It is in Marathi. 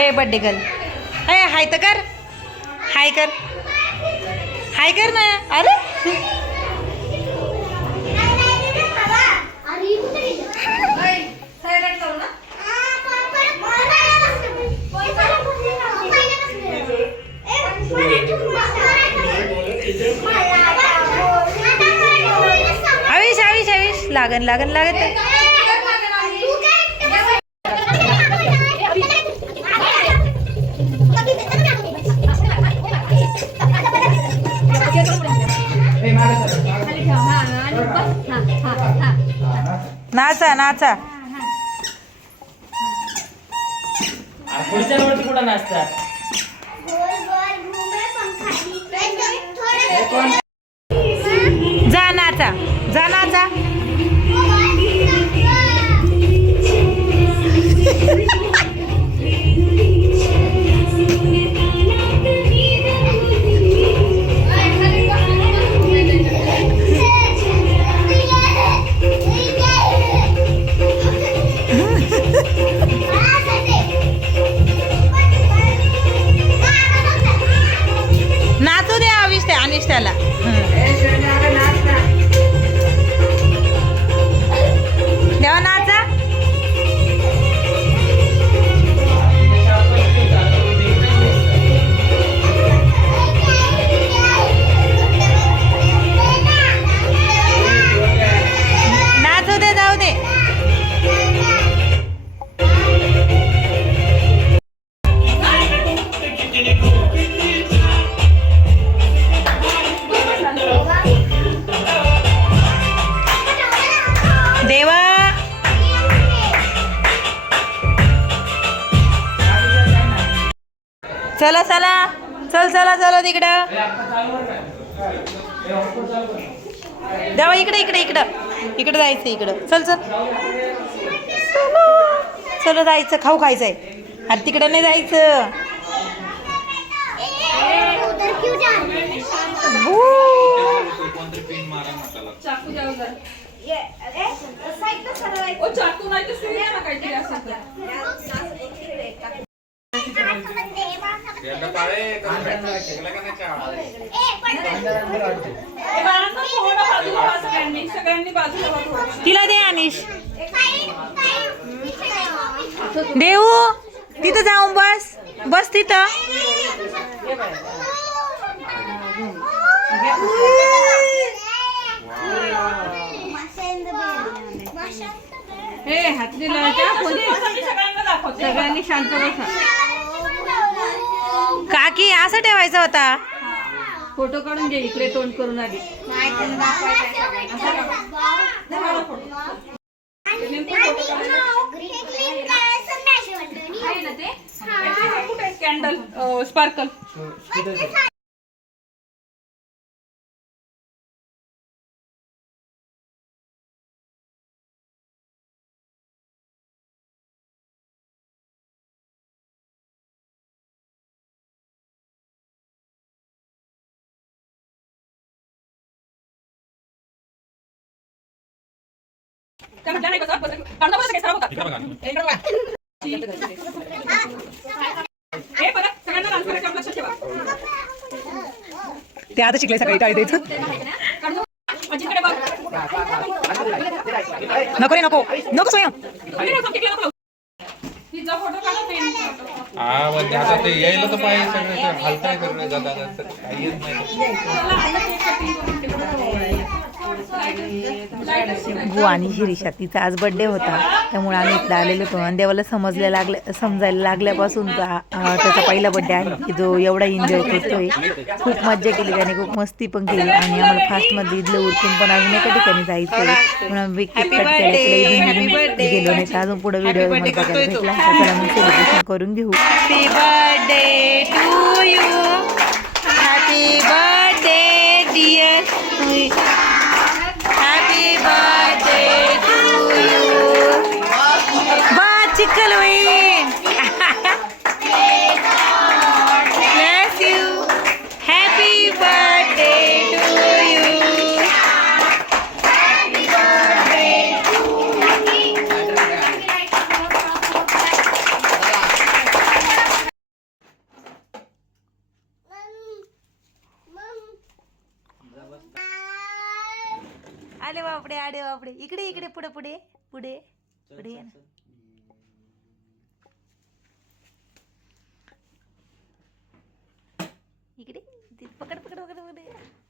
ए बड्डे गर्ल ए हाय तर कर हाय कर. हाय कर ना. अरे. आविष आविष आविष लागन लागन लागत नाचा नाचा. अरे खुर्च्यांवरती कुठं नाचतात? जा चला चला. चल चला चला तिकडं. देवा इकडे इकडे इकडं. इकडं जायचं इकडं. चल चल. चला जायचं. खाऊ खायचंय. अरे तिकडं नाही जायचं. बू. ओ चाकू नाही तर सुई ना काहीतरी असं तर. ए, बाळांनो, थोडं बाजूला व्हा सगळ्यांनी सगळ्यांनी बाजूला व्हा थोडं. तिला दे अनिश. देऊ तिथं जाऊन बस बस तिथं. हे खोली सगळ्यांना शांत बसा. असं ठेवायचा होता? फोटो काढून घे इकडे तोंड करून आधी. कुठे कॅन्डल स्पार्कल ते आता शिकले सकाळी टाळी द्यायचं नको रे नको. नको स्वयं अरे, आता ते यायला तर पाहिजे सगळं ते हालताय करणं जाता जाता काही येत नाही. बू आणि शिरीषा तिचा आज बड्डे होता. त्यामुळे आम्ही इथं आलेलो होतो. आणि देवाला समजल्या लागल्या समजायला लागल्यापासून त्याचा पहिला बड्डे आहे. की जो एवढा एन्जॉय करतोय. खूप मज्जा केली त्याने खूप मस्ती पण केली. आणि आम्हाला फास्टमध्ये इथलं उरकून पण अजून एका ठिकाणी जायचं म्हणून आम्ही केक कट केला गेलो. नाही तर अजून पुढे व्हिडिओ बघायला भेटला. तर चला मग सेलिब्रेशन करून घेऊ. Happy birthday to you happy birthday dear आले बापडे आले बापडे. इकडे इकडे पुढे पुढे. पुढे. पुढे ये ना. इकडे. पकड पकड पकड पकड.